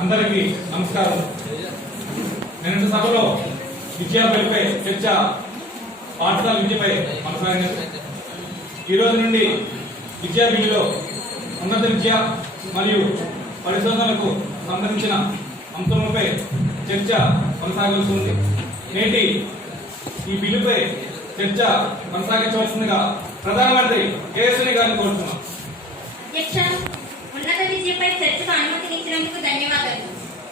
అందరికీ నమస్కారం. నిన్న సభలో విద్యా బిల్లుపై చర్చ పాఠశాల విద్యపై కొనసాగినది ఈరోజు నుండి విద్యా బిల్లులో ఉన్నత విద్య మరియు పరిశోధనలకు సంబంధించిన అంశములపై చర్చ కొనసాగాల్సి ఉంది. నేటి ఈ బిల్లుపై చర్చ కొనసాగించవలసిందిగా ప్రధానమంత్రి కేసరి గారిని కోరుతున్నాం చర్చకు అనుమతినిచ్చినందుకు ధన్యవాదాలు.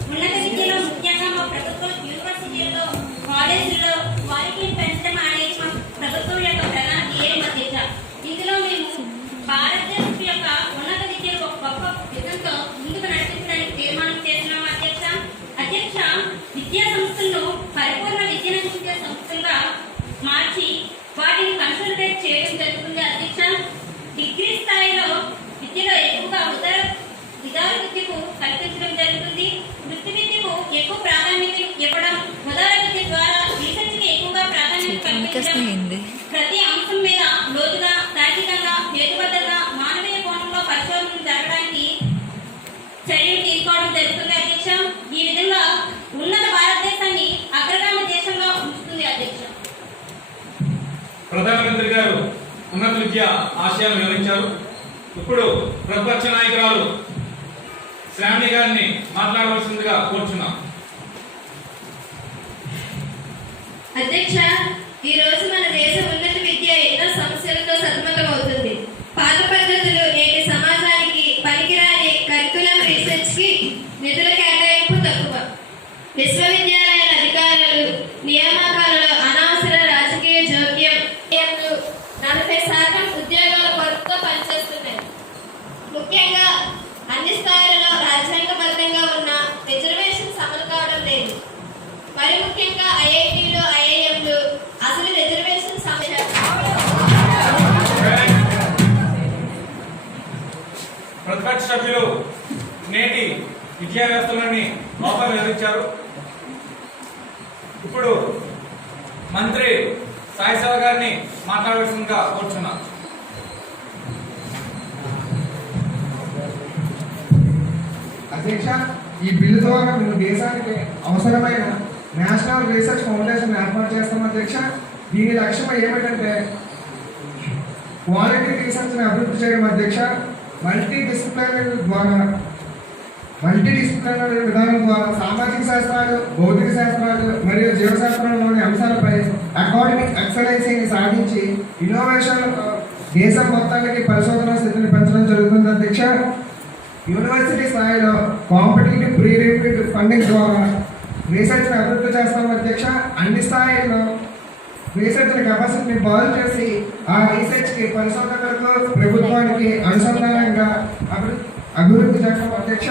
ఉన్నత విద్యలో ముఖ్యంగా మా ప్రభుత్వం యూనివర్సిటీల్లో కాలేజీల్లో క్వాలిటీని పెంచడం అనేది మా ప్రభుత్వం యొక్క ప్రధాన ధ్యేయం ఇందులో మేము భారతదేశ యొక్క ఉన్నత విద్యను ఒక గొప్ప విధంతో ముందుకు నడిపించడానికి తీర్మానం చేస్తున్నాం అధ్యక్ష అధ్యక్ష విద్యా సంస్థలను పరిపూర్ణ విద్యను అందించే సంస్థలుగా మార్చి వాటిని కన్సల్టేట్ చేయడం జరుగుతుంది అధ్యక్ష డిగ్రీ స్థాయిలో విద్యలో ఎక్కువగా ఉదర విధాన విద్యకు కల్పించడం జరుగుతుంది వృత్తి విద్యకు ఎక్కువ ప్రాధాన్యత ఇవ్వడం ఉదార విద్య ద్వారా రీసెర్చ్కి ఎక్కువగా ప్రాధాన్యత కల్పించడం హిందీ ప్రతి అంశం మీద లోతుగా తార్కికంగా హేతుబద్ధంగా మానవీయ కోణంలో పరిశోధనలు జరగడానికి చర్యలు తీసుకోవడం జరుగుతుంది అధ్యక్ష ఈ విధంగా ఉన్నత భారతదేశాన్ని అగ్రగామి దేశంగా ఉంచుతుంది అధ్యక్ష ప్రధానమంత్రి గారు ఉన్నత విద్య ఆశయాలు వివరించారు. ఇప్పుడు ప్రతిపక్ష నాయకురాలు శ్రావణి గారిని మాట్లాడవలసిందిగా కోరుచున్నాం. అధ్యక్ష ఈ రోజు మన దేశంలో విద్యా వ్యవస్థలోని లోపాలు వివరించారు. ఇప్పుడు మంత్రి సాయి గారిని మాట్లాడవలసిందిగా కోరుచున్నాం. అధ్యక్ష ఈ బిల్లు ద్వారా మేము దేశానికి అవసరమైన నేషనల్ రీసెర్చ్ ఫౌండేషన్ ఏర్పాటు చేస్తాం అధ్యక్ష. దీని లక్ష్యం ఏమిటంటే క్వాలిటీ రీసెర్చ్ని అభివృద్ధి చేయడం అధ్యక్ష. మల్టీ డిసిప్లినరీ ద్వారా మల్టీ డిసిప్లినరీ విధానం ద్వారా సామాజిక శాస్త్రాలు భౌతిక శాస్త్రాలు మరియు జీవశాస్త్రంలోని అంశాలపై అకాడమిక్ ఎక్సలెన్సీని సాధించి ఇన్నోవేషన్ దేశం మొత్తానికి పరిశోధన స్థితిని పెంచడం జరుగుతుంది. అధ్యక్ష యూనివర్సిటీ స్థాయిలో కాంపిటేటివ్ ప్రీ రిక్రూట్ ఫండింగ్ ద్వారా రీసెర్చ్ని అభివృద్ధి చేస్తాం. అధ్యక్ష అన్ని స్థాయిల్లో రీసెర్చ్ కెపాసిటీని బాల్ చేసి ఆ రీసెర్చ్కి పరిశోధకులకు ప్రభుత్వానికి అనుసంధానంగా అభివృద్ధి అభివృద్ధి చేస్తాం అధ్యక్ష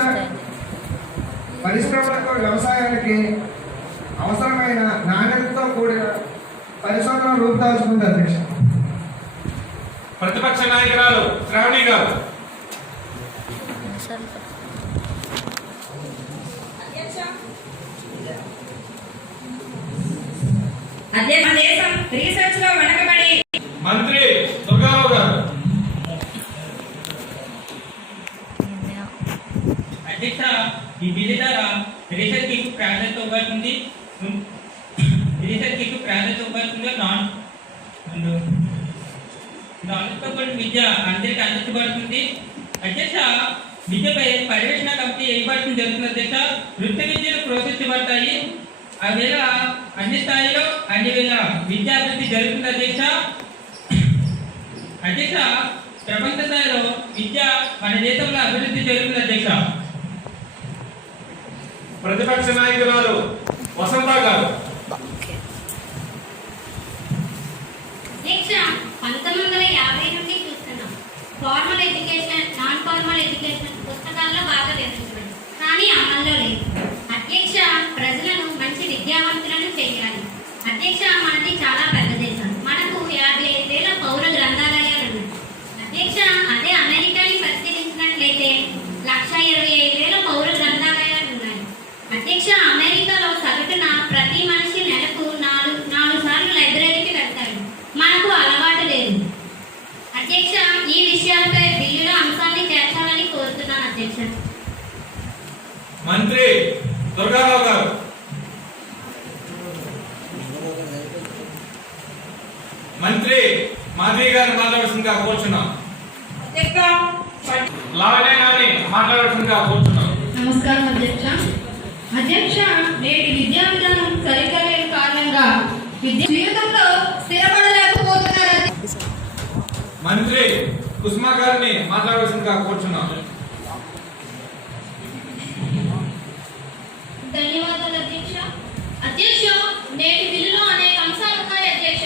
పరిశ్రమలకు వ్యవసాయానికి అవసరమైన నాణ్యతతో కూడిన పరిశోధన రూపుదాల్చుకుంది అధ్యక్ష. ప్రతిపక్ష నాయకురాలు శ్రావణి గారు. మంత్రి ఈ బిల్లు ద్వారా రిసర్కి ప్రాధాన్యత ఇవ్వాల్సింది రీసెర్చ్కి ప్రాధాన్యత ఇవ్వాల్సింది నాన్ నాలెడ్జ్తో విద్య అందరికీ అందించబడుతుంది అధ్యక్ష విద్యపై పర్యవేక్షణ కమిటీ ఏర్పడటం జరుగుతుంది అధ్యక్ష వృత్తి విద్యలు ప్రోత్సహించబడతాయి ఆ వేళ అన్ని స్థాయిలో అన్ని వేళ విద్యాభివృద్ధి జరుగుతుంది అధ్యక్ష అధ్యక్ష ప్రపంచ స్థాయిలో విద్య మన దేశంలో అభివృద్ధి జరుగుతుంది అధ్యక్ష ప్రతిపక్ష నాయకురాలు వసంత గారు. పంతొమ్మిది వందల యాభై నుండి చూస్తున్నాం. Formal education non formal education పుస్తకాల్లో బాగా వివరించబడింది. కానీ అమల్లో లేదు. అధ్యక్ష ప్రజలను మంత్రి దుర్గారావు గారు. మంత్రి మాధవి గారిని మాట్లాడాల్సిందిగా కోరుచున్నాం. లావణ్య గారిని మాట్లాడాల్సిందిగా కోరుచున్నాం. నమస్కారం అధ్యక్ష. అధ్యక్ష నేటి విద్యా విధానం సరిగ్గా లేని కారణంగా విద్య జీవితంలో స్థిరపడలేకపోతున్నారు. మంత్రి కుసుమా గారిని మాట్లాడాల్సిందిగా కోరుచున్నాం ధన్యవాదాలు అధ్యక్ష అధ్యక్ష నేటి బిల్లులో అనేక అంశాలు ఉన్నాయి అధ్యక్ష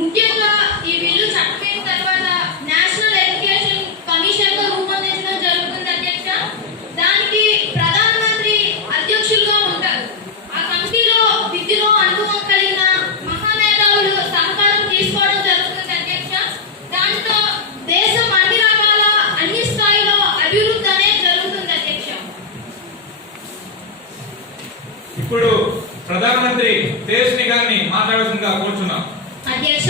ముఖ్యంగా ఈ బిల్లు చట్టమైన తర్వాత నేషనల్ ఎడ్యుకేషన్ కమిషన్గా రూపొందించడం జరుగుతుంది అధ్యక్ష దానికి ప్రధానమంత్రి అధ్యక్షులుగా ఉంటారు ఆ కమిటీలో విద్యలో అనుభవం కలిగిన మహామేధావులు సహకారం తీసుకోవడం జరుగుతుంది అధ్యక్ష దాంతో దేశం అన్ని రకాల అన్ని స్థాయిలో అభివృద్ధి అనేది జరుగుతుంది అధ్యక్ష ఇప్పుడు ప్రధానమంత్రి తేజ్ని గారిని మాట్లాడాల్సిందిగా కోరుచున్నాం అధ్యక్ష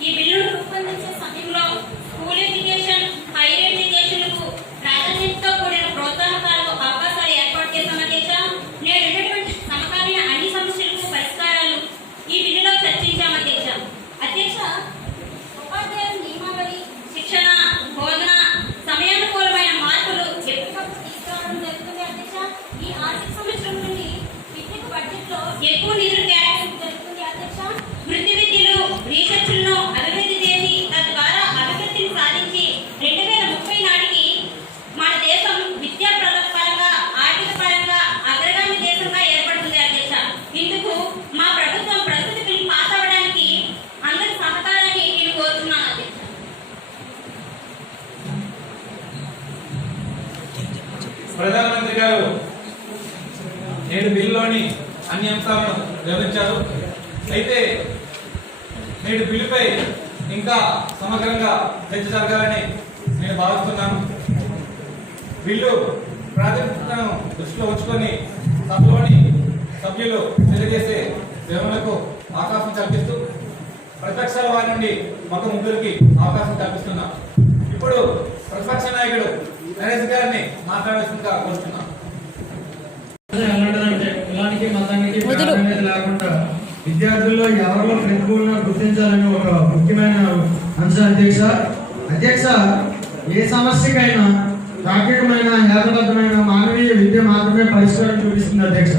ఈ బిల్లును రూపొందించే సమయంలో స్కూల్ ఎడ్యుకేషన్ హైయర్ ఎడ్యుకేషన్కు ప్రాధాన్యతతో కూడిన ప్రోత్సాహకాలు అవకాశాలు ఏర్పాటు చేశాం అధ్యక్ష నేడు ఉన్నటువంటి సమకాలీన అన్ని సమస్యలకు పరిష్కారాలు ఈ బిల్లులో చర్చించాం అధ్యక్ష అధ్యక్ష ఉపాధ్యాయుల నియమావళి శిక్షణ బోధన సమయానుకూలమైన మార్పులు ఎప్పటికప్పుడు తీసుకురావడం జరుగుతుంది అధ్యక్ష ఈ ఆర్థిక సంవత్సరం నుండి విద్యకు బడ్జెట్లో ఎక్కువ నిధులు కేటాయించడం జరుగుతుంది అధ్యక్ష వృత్తి విద్యలు రీసెర్చ్లను అభివృద్ధి చేసి తద్వారా అభివృద్ధిని సాధించి రెండు వేల ముప్పై నాటికి మన దేశం విద్యా ప్ర- పరంగా ఆర్థిక పరంగా అగ్రగామి దేశంగా ఏర్పడుతుంది అధ్యక్ష ఇందుకు మా ప్రభుత్వం ప్రస్తుత బిల్ పాస్ అవ్వడానికి అందరి సహకారాన్ని నేను కోరుతున్నాను అధ్యక్ష ప్రధానమంత్రి గారు నేడు బిల్లులోని అన్ని అంశాలను వివరించారు అయితే నేడు బిల్లుపై ఇంకా సమగ్రంగా చర్చ జరగాలని నేను భావిస్తున్నాను. బిల్లు ప్రాధాన్యతను దృష్టిలో ఉంచుకొని సభలోని సభ్యులు తెలియజేసే వివరణకు అవకాశం కల్పిస్తూ ప్రతిపక్షాల వారి నుండి ఒక ముగ్గురికి అవకాశం కల్పిస్తున్నా. ఇప్పుడు ప్రతిపక్ష నాయకుడు నరేష్ గారిని మాట్లాడాల్సిందిగా కోరుతున్నాను ఎలాంటిదంటే కులానికి మతానికి ప్రాధాన్యత లేకుండా విద్యార్థుల్లో ఎవరిలో ప్రతికూలన గుర్తించాలని ఒక ముఖ్యమైన అంశం అధ్యక్ష. అధ్యక్ష ఏ సమస్యకైనా తార్కికమైన ఏకబద్ధమైన మానవీయ విద్య మాత్రమే పరిష్కారం చూపిస్తుంది అధ్యక్ష.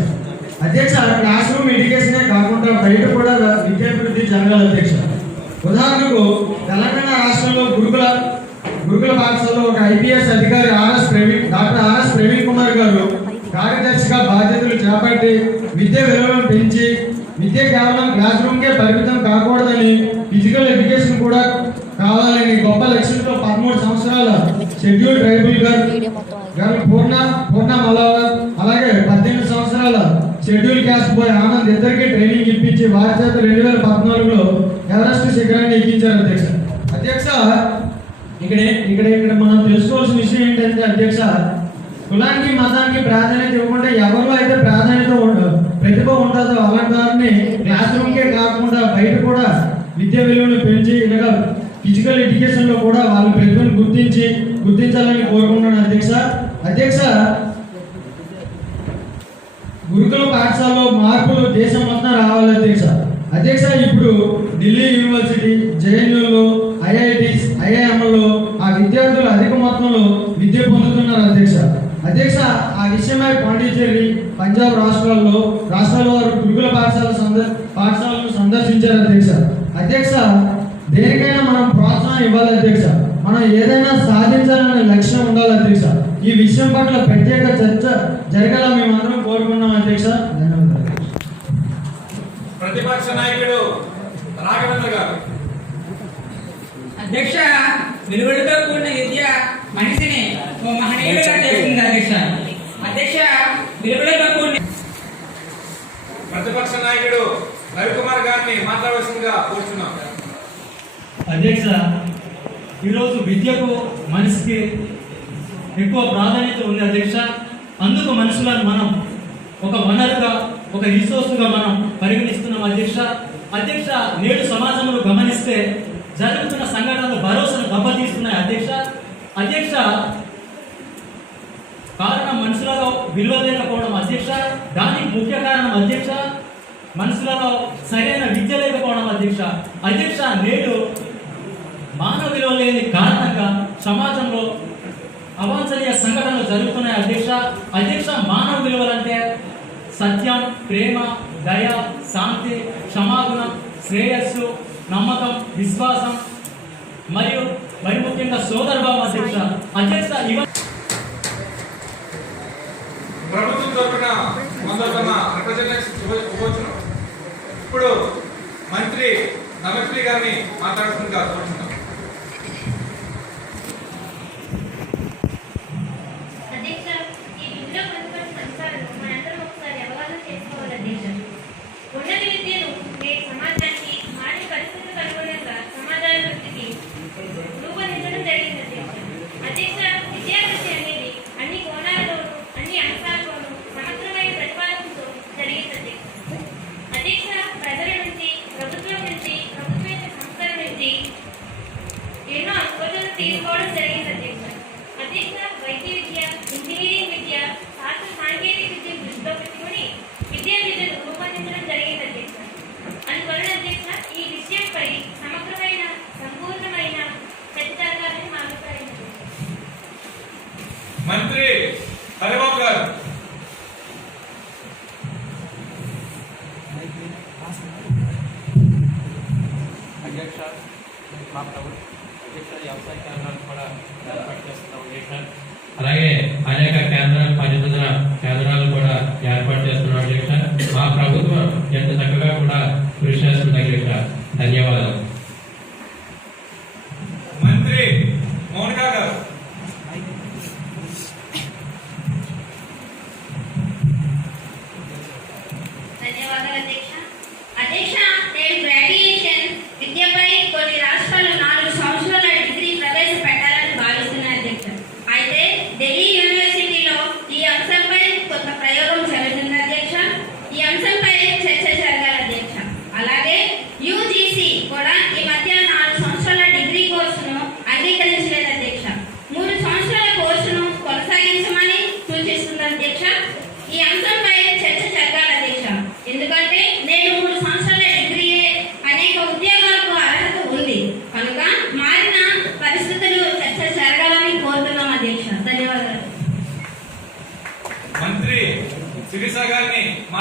అధ్యక్ష క్లాస్ రూమ్ ఎడ్యుకేషనే కాకుండా బయట కూడా విద్యాభివృద్ధి జరగాలి అధ్యక్ష. ఉదాహరణకు తెలంగాణ రాష్ట్రంలో గురుకుల గురుకుల పాఠశాలలో ఒక ఐపీఎస్ అధికారి R S Praveen doctor R S Praveen Kumar గారు కార్యదర్శిగా బాధ్యతలు చేపట్టి విద్య విలువలను పెంచి విద్య కేవలం క్లాస్ రూమ్కే పరిమితం కాకూడదని ఫిజికల్ ఎడ్యుకేషన్ కూడా కావాలని గొప్ప లక్ష్యంతో పదమూడు సంవత్సరాల షెడ్యూల్ ట్రైబుల్ గారు గారు పూర్ణ పూర్ణ మలవర్ అలాగే పద్దెనిమిది సంవత్సరాల షెడ్యూల్ క్యాస్ట్ బాయ్ ఆనంద్ ఇద్దరికి ట్రైనింగ్ ఇప్పించి వారి చేత రెండు వేల పద్నాలుగులో ఎవరెస్ట్ శిఖరాన్ని ఎక్కించారు అధ్యక్ష. అధ్యక్ష ఇక్కడ ఇక్కడ ఇక్కడ మనం తెలుసుకోవాల్సిన విషయం ఏంటంటే అధ్యక్ష కులానికి మతానికి ప్రాధాన్యత ఇవ్వకుండా ఎవరిలో అయితే ప్రాధాన్యత ఉండదు ప్రతిభ ఉంటుందో అలాంటి వారిని క్లాస్ రూమ్కే కాకుండా బయట కూడా విద్యా విలువను పెంచి ఇలాగా ఫిజికల్ ఎడ్యుకేషన్లో కూడా వాళ్ళ ప్రతిభను గుర్తించి గుర్తించాలని కోరుకుంటున్నాను అధ్యక్ష. అధ్యక్ష గురుకుల పాఠశాలలో మార్పులు దేశం మొత్తం రావాలి అధ్యక్ష. అధ్యక్ష ఇప్పుడు ఢిల్లీ యూనివర్సిటీ జేఎన్యూలో ఐఐటీస్ ఐఐఎంలో ఆ విద్యార్థులు అధిక మొత్తంలో విద్య పొందుతున్నారు అధ్యక్ష. అధ్యక్ష ఆ విషయమై పాండిచేరి పంజాబ్ రాష్ట్రాల్లో రాష్ట్రాల వారు గురుకుల పాఠశాల సంద పాఠశాలను సందర్శించారు అధ్యక్ష అధ్యక్ష దేనికైనా మనం ప్రోత్సాహం ఇవ్వాలి అధ్యక్ష. మనం ఏదైనా సాధించాలనే లక్ష్యం ఉండాలి అధ్యక్ష. ఈ విషయం పట్ల ప్రత్యేక చర్చ జరగాల మేమందరం కోరుకున్నాం అధ్యక్ష. ధన్యవాదాలు. ప్రతిపక్ష నాయకుడు రాఘవేంద్ర గారు. అధ్యక్ష విలువలతో కూడిన విద్య మనిషిని ఓ మహనీయుడిగా చేస్తుంది అధ్యక్ష. అధ్యక్ష విలువలతో కూడిన ప్రతిపక్ష నాయకుడు రవికుమార్ గారిని మాట్లాడవలసిందిగా కోరుచున్నాం. అధ్యక్ష ఈరోజు విద్యకు మనిషికి ఎక్కువ ప్రాధాన్యత ఉంది అధ్యక్ష. అందుకు మనుషులను మనం ఒక వనరుగా ఒక రిసోర్స్గా మనం పరిగణిస్తున్నాం అధ్యక్ష. అధ్యక్ష నేడు సమాజంలో గమనిస్తే జరుగుతున్న సంఘటనలు భరోసాను దెబ్బతీస్తున్నాయి అధ్యక్ష. అధ్యక్ష కారణం మనుషులలో విలువ లేకపోవడం అధ్యక్ష. దానికి ముఖ్య కారణం అధ్యక్ష మనుషులలో సరైన విద్య లేకపోవడం అధ్యక్ష. అధ్యక్ష నేడు మానవ విలువ లేని కారణంగా సమాజంలో అవాంఛనీయ సంఘటనలు జరుగుతున్నాయి. అధ్యక్ష అధ్యక్ష మానవ విలువలంటే సత్యం ప్రేమ దయ శాంతి క్షమాగుణం శ్రేయస్సు నమ్మకం విశ్వాసం మరియు మరి ముఖ్యంగా సోదరభావం అధ్యక్ష. అధ్యక్ష ఇవ ప్రభుత్వం తరపున ఇప్పుడు మంత్రి నవక్రి గారిని మాట్లాడుతుంది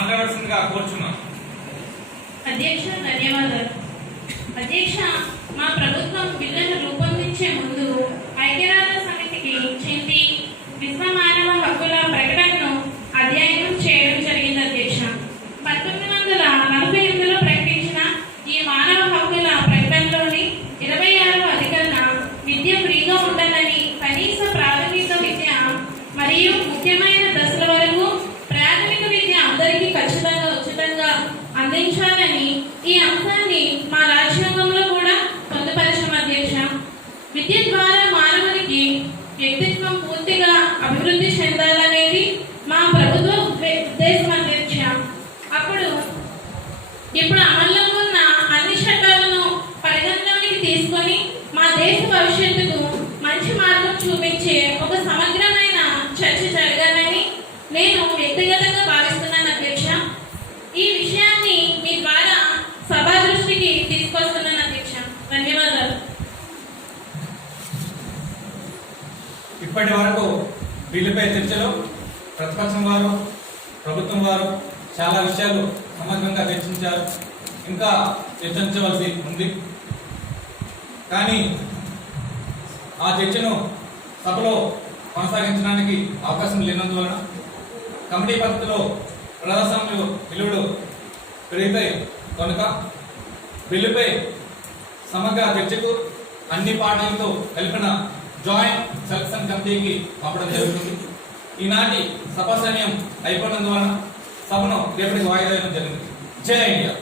మాట్లాడాల్సిందిగా కోరుచున్నాం అధ్యక్ష ధన్యవాదాలు. అధ్యక్ష మా ప్రభుత్వం బిల్లును రూపొందించే ముందు ఐక్యరాజ్య సమితికి ఇచ్చింది విశ్వమా భావిస్తున్నాను అధ్యక్ష. ఈ విషయాన్ని మీ ద్వారా సభా దృష్టికి తీసుకొస్తున్నాను అధ్యక్ష. ధన్యవాదాలు. ఇప్పటి వరకు బిల్లుపై చర్చలో ప్రతిపక్షం వారు ప్రభుత్వం వారు చాలా విషయాలు సమగ్రంగా చర్చించారు. ఇంకా చర్చించవలసి ఉంది. కానీ ఆ చర్చను సభలో కొనసాగించడానికి అవకాశం లేనందువలన కమిటీ పద్ధతిలో ప్రదర్శనలు విలువలు పెరిగితే కనుక బిల్లుపై సమగ్ర చర్చకు అన్ని పార్టీలతో కలిపిన జాయింట్ సెలక్షన్ కమిటీకి పంపడం జరుగుతుంది. ఈనాటి సభ సమయం అయిపోవడం ద్వారా సభను రేపటికి వాయిదా జరిగింది. జై ఇండియా.